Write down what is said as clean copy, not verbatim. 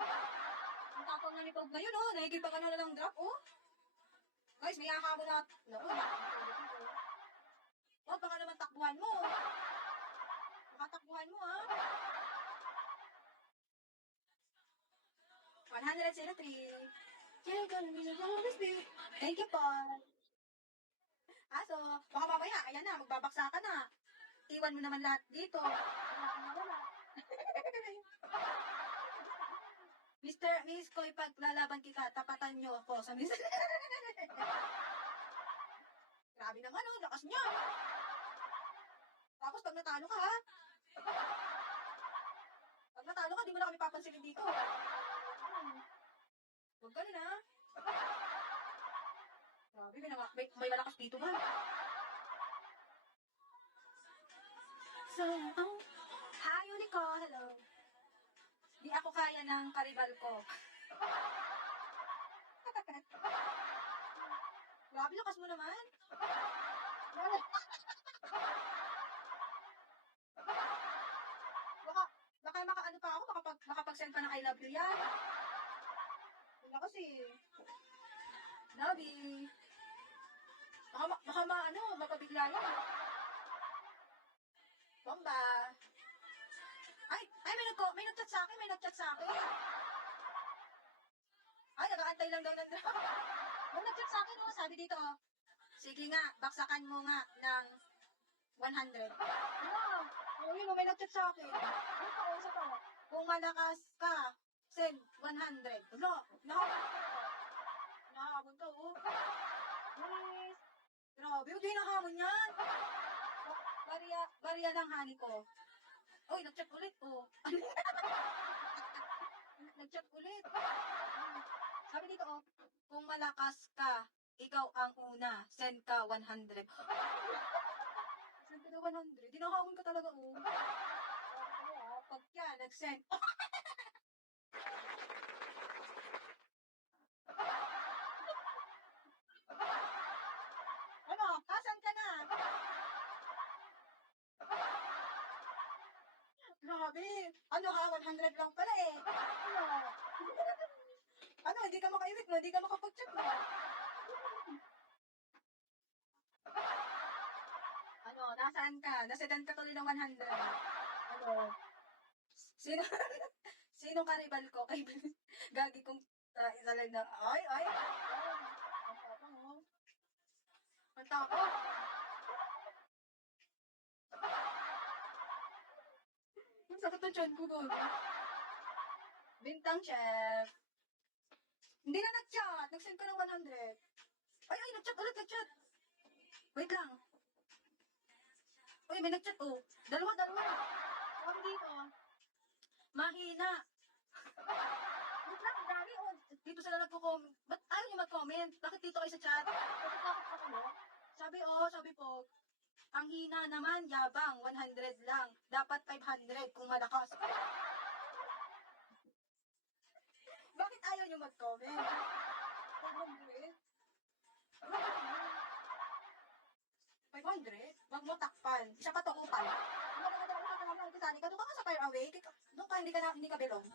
Ang tapang na ni Pog ngayon, oh. Nahigil pa ka na lang drop, oh. Guys, may ahabo na. Naku, oh, baka naman takbuhan mo. Baka takbuhan mo, ha. 103. Thank you, Paul. So, baka mamaya, ayan na, magbabaksa ka na. Iwan mo naman lahat dito. Wala kang mawala. Miss ko, ipaglalaban kita, tapatan niyo ako sa Miss. Grabe naman, oh, lakas niya. Tapos, pag natalo ka, ha? Pag natalo ka, di mo na kami papansinin dito. Huwag ka na, ha? Grabe, may malakas dito, ba? So, hi, Unico, hello. Di ako kaya ng karibal ko. Grabe, lakas mo naman. Baka makaano pa ako, makapag-send pa ng I love you yan. Wala kasi. Love you. Baka mapabigla yan. Bomba. Ay, may nag-chat sa akin. Ay, nag-aantay lang daw ng drama. May nag-chat sa akin, oh, sabi dito, oh. Sige nga, baksakan mo nga ng 100. Oh, yun, may nag-chat sa akin. Ano pa, sa to? Kung malakas ka, send 100. Wala, nakahabon ka, oh. Yes. Grabe, hindi nakahabon yan. Bariya ng honey ko. Uy, nag-chat ulit, oh. Nag-chat ulit. Sabi dito, oh, kung malakas ka, ikaw ang una, send ka 100. Send ka na 100. Dinakawin ka talaga, oh. Pag yan, nag-send. Ano, kasan ka na? Grabe. Ano ha, 100 lang pala eh. Ano, hindi ka makaiwit mo, hindi ka makapag-chat mo. Ano, nasaan ka? Nasedan ka tuloy ng 100. Ano? Sino karibal ko? Kay Gagi kong isa lang na, ay. Ang tapang, oh. Ang tapang. Ang sakit ng tiyan ko doon. Bintang chef. Hindi na nag-chat. Nag-send ko ng 100. Ay, nag-chat ulit, nag-chat. Wait lang. Uy, may nag-chat, oh. Dalawa. Sabi dito. Mahina. Wait lang, dami, oh. Dito sila nagko-comment. Ba't ayaw niyo mag-comment? Bakit dito kayo sa chat? Sabi po, ang hina naman, yabang, 100 lang. Dapat 500 kung malakas. Bakit ayaw niyo mag-comment? 500? 500? Wag mo takpan. Isa pa to upal. Doon ka sa fire away. Doon ka, hindi ka belong.